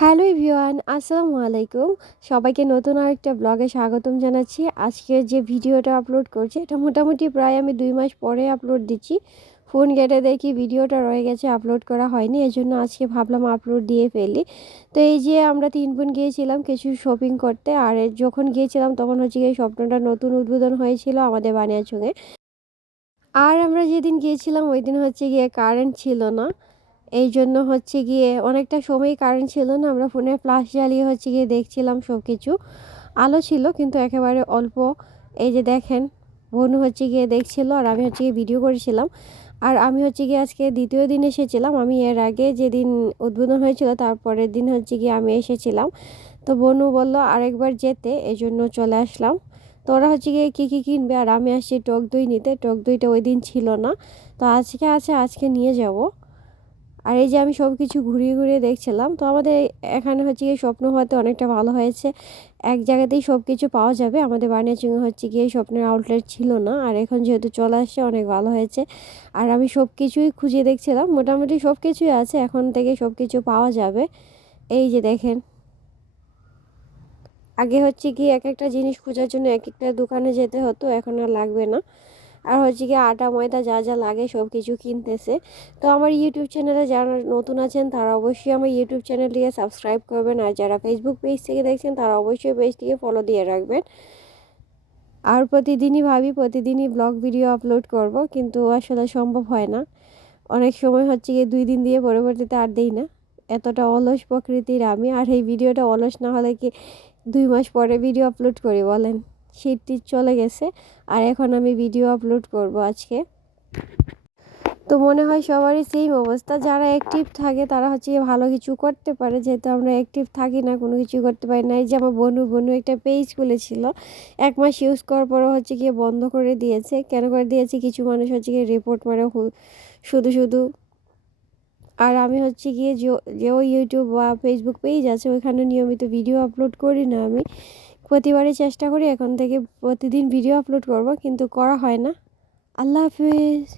Hello everyone, আসসালামু আলাইকুম। সবাইকে নতুন আরেকটা ব্লগে স্বাগতম জানাচ্ছি। আজকে যে ভিডিওটা আপলোড করছি এটা মোটামুটি প্রায় আমি 2 মাস পরে আপলোড দিচ্ছি। ফোন ঘেঁটে দেখি ভিডিওটা রয়ে গেছে, আপলোড করা হয়নি। এজন্য আজকে ভাবলাম আপলোড দিয়ে ফেলি। তো এই যে আমরা 3 বোন গিয়েছিলাম কিছু শপিং করতে। আর যখন গিয়েছিলাম তখন হচ্ছে গিয়ে স্বপ্নটা নতুন উদ্বোধন হয়েছিল আমাদের বানিয়াচঙে। আর আমরা যেদিন গিয়েছিলাম ওই দিন হচ্ছে গিয়ে কারেন্ট ছিল না। এই জন্য হচ্ছে গিয়ে অনেকটা সময় কারেন্ট ছিল না। আমরা ফোনে ফ্ল্যাশ জ্বালিয়ে হচ্ছে গিয়ে দেখছিলাম সব কিছু। আলো ছিল কিন্তু একেবারে অল্প। এই যে দেখেন, বোন হচ্ছে গিয়ে দেখছিল আর আমি হচ্ছে গিয়ে ভিডিও করেছিলাম। আর আমি হচ্ছে গিয়ে আজকে দ্বিতীয় দিন এসেছিলাম। আমি এর আগে যেদিন উদ্বোধন হয়েছিল তারপরের দিন হচ্ছে গিয়ে আমি এসেছিলাম। তো বোনও বললো আরেকবার যেতে, এই জন্য চলে আসলাম। তো ওরা হচ্ছে গিয়ে কী কিনবে আর আমি আসছি টক দই নিতে। টক দইটা ওই দিন ছিল না, তো আজকে আছে, আজকে নিয়ে যাব। আর এই যে আমি সব কিছু ঘুরিয়ে ঘুরিয়ে দেখছিলাম। তো আমাদের এখানে হচ্ছে গিয়ে স্বপ্ন হওয়াতে অনেকটা ভালো হয়েছে, এক জায়গাতেই সব কিছু পাওয়া যাবে। আমাদের বানিয়াচঙে হচ্ছে গিয়ে স্বপ্নের আউটলেট ছিল না, আর এখন যেহেতু চলে আসছে অনেক ভালো হয়েছে। আর আমি সব কিছুই খুঁজে দেখছিলাম, মোটামুটি সব কিছুই আছে, এখন থেকে সব কিছু পাওয়া যাবে। এই যে দেখেন, আগে হচ্ছে কি এক একটা জিনিস খোঁজার জন্য এক একটা দোকানে যেতে হতো, এখন আর লাগবে না। আর হচ্ছে কি আটা ময়দা যা যা লাগে সব কিছু কিনতেছে। তো আমার ইউটিউব চ্যানেলে যারা নতুন আছেন তারা অবশ্যই আমার ইউটিউব চ্যানেলটিকে সাবস্ক্রাইব করবেন, আর যারা ফেসবুক পেজ থেকে দেখছেন তারা অবশ্যই পেজটিকে ফলো দিয়ে রাখবেন। আর প্রতিদিনই ভাবি প্রতিদিনই ব্লগ ভিডিও আপলোড করব, কিন্তু আসলে সম্ভব হয় না। অনেক সময় হচ্ছে গিয়ে 2 দিন দিয়ে পরবর্তীতে আর দেই না, এতটা অলস প্রকৃতির আমি। আর এই ভিডিওটা অলস না হলে কি 2 মাস পরে ভিডিও আপলোড করি বলেন? শীত চলে গেছে আর এখন আমি ভিডিও আপলোড করব আজকে। তো মনে হয় সবারই সেম অবস্থা, যারা অ্যাক্টিভ থাকে তারা হচ্ছে গিয়ে ভালো কিছু করতে পারে, যেহেতু আমরা অ্যাক্টিভ থাকি না কোনো কিছু করতে পারি না। এই যে আমার বনু একটা পেজ খুলেছিল, 1 মাস ইউজ করার পরও হচ্ছে গিয়ে বন্ধ করে দিয়েছে। কেন করে দিয়েছে? কিছু মানুষ হচ্ছে গিয়ে রিপোর্ট মারে শুধু শুধু। আর আমি হচ্ছে গিয়ে যে ওই ইউটিউব বা ফেসবুক পেজ আছে ওইখানে নিয়মিত ভিডিও আপলোড করি না আমি। প্রতিবারই চেষ্টা করি এখন থেকে প্রতিদিন ভিডিও আপলোড করব, কিন্তু করা হয় না। আল্লাহ হাফিজ।